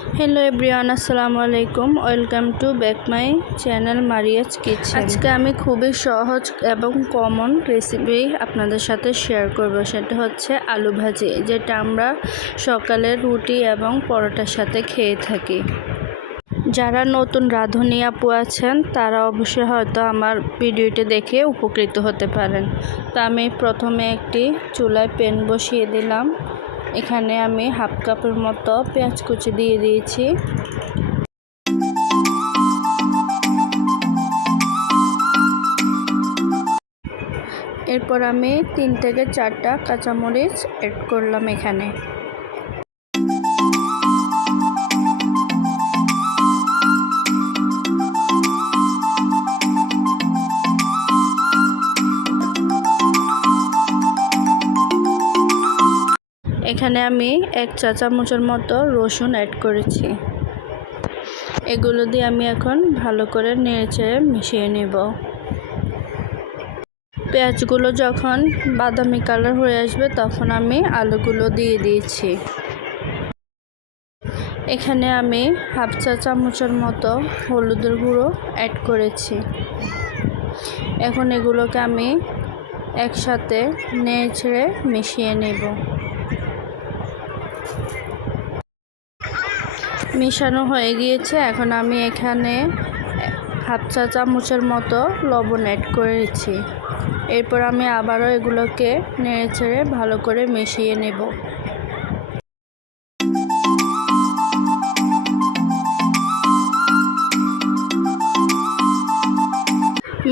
Hello everyone আসসালামু আলাইকুম welcome to back my channel Mariya's kitchen আজকে আমি খুবই সহজ এবং কমন রেসিপি আপনাদের সাথে শেয়ার করব। সেটা হচ্ছে আলু ভাজি, যেটা আমরা সকালে রুটি এবং পরোটার সাথে খেয়ে থাকি। যারা নতুন রাঁধুনি আপু আছেন, তারা অবশ্যই হয়তো আমার ভিডিওটি দেখে উপকৃত হতে পারেন। তো আমি প্রথমে একটি চুলায় প্যান বসিয়ে দিলাম। এখানে আমি হাফ কাপের মতো পেঁয়াজ কুচি দিয়ে দিয়েছি। এরপর আমি তিন থেকে চারটা কাঁচামরিচ অ্যাড করলাম এখানে। এখানে আমি এক চা চামচের মতো রসুন অ্যাড করেছি। এগুলো দিয়ে আমি এখন ভালো করে নেড়ে মিশিয়ে নেব। পেঁয়াজগুলো যখন বাদামি কালার হয়ে আসবে তখন আমি আলুগুলো দিয়ে দিয়েছি। এখানে আমি হাফ চা চামচের মতো হলুদের গুঁড়ো অ্যাড করেছি। এখন এগুলোকে আমি একসাথে নেড়ে ছেড়ে মিশিয়ে নেব। মেশানো হয়ে গিয়েছে। এখন আমি এখানে হাফ চা চামচের মতো লবণ অ্যাড করেছি। এরপর আমি আবারও এগুলোকে নেড়ে ছেড়ে ভালো করে মিশিয়ে নেব।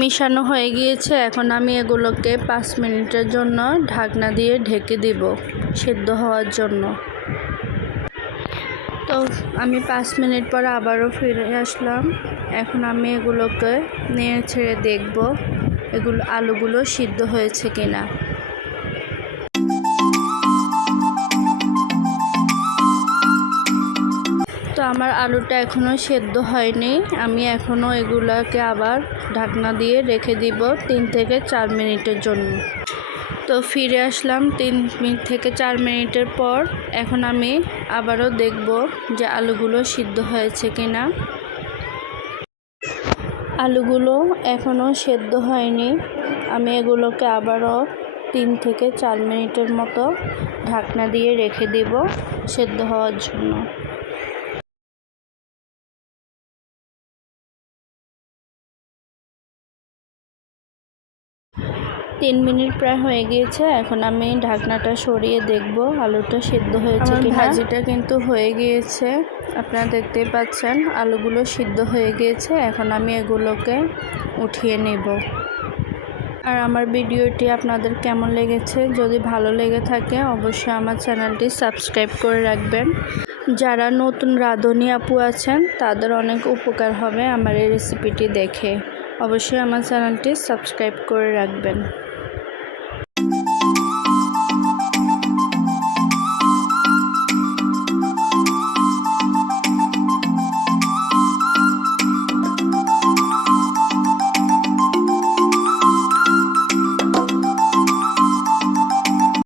মিশানো হয়ে গিয়েছে। এখন আমি এগুলোকে পাঁচ মিনিটের জন্য ঢাকনা দিয়ে ঢেকে দিব সেদ্ধ হওয়ার জন্য। তো আমি পাঁচ মিনিট পর আবারও ফিরে আসলাম। এখন আমি এগুলোকে নিয়ে ছেড়ে দেখব এগুলো, আলুগুলো সিদ্ধ হয়েছে কিনা। তো আমার আলুটা এখনও সেদ্ধ হয়নি। আমি এখনও এগুলোকে আবার ঢাকনা দিয়ে রেখে দিব তিন থেকে চার মিনিটের জন্য। তো ফিরে আসলাম তিন মিনিট থেকে চার মিনিটের পর। এখন আমি আবারও দেখব যে আলুগুলো সিদ্ধ হয়েছে কিনা। আলুগুলো এখনও সেদ্ধ হয়নি। আমি এগুলোকে আবারও তিন থেকে চার মিনিটের মতো ঢাকনা দিয়ে রেখে দেব সেদ্ধ হওয়ার জন্য। তিন মিনিট প্রায় হয়ে গিয়েছে এখন আমি ঢাকনাটা সরিয়ে দেখব আলুটা সিদ্ধ হয়েছে কি ভাজিটা কিন্তু হয়ে গিয়েছে আপনারা দেখতেই পাচ্ছেন আলুগুলো সিদ্ধ হয়ে গিয়েছে এখন আমি এগুলোকে উঠিয়ে নেব। আর আমার ভিডিওটি আপনাদের কেমন লেগেছে যদি ভালো লেগে থাকে অবশ্যই আমার চ্যানেলটি সাবস্ক্রাইব করে রাখবেন। যারা নতুন রাঁধুনি আপু আছেন তাদের অনেক উপকার হবে আমার এই রেসিপিটি দেখে। অবশ্যই আমার চ্যানেলটি সাবস্ক্রাইব করে রাখবেন।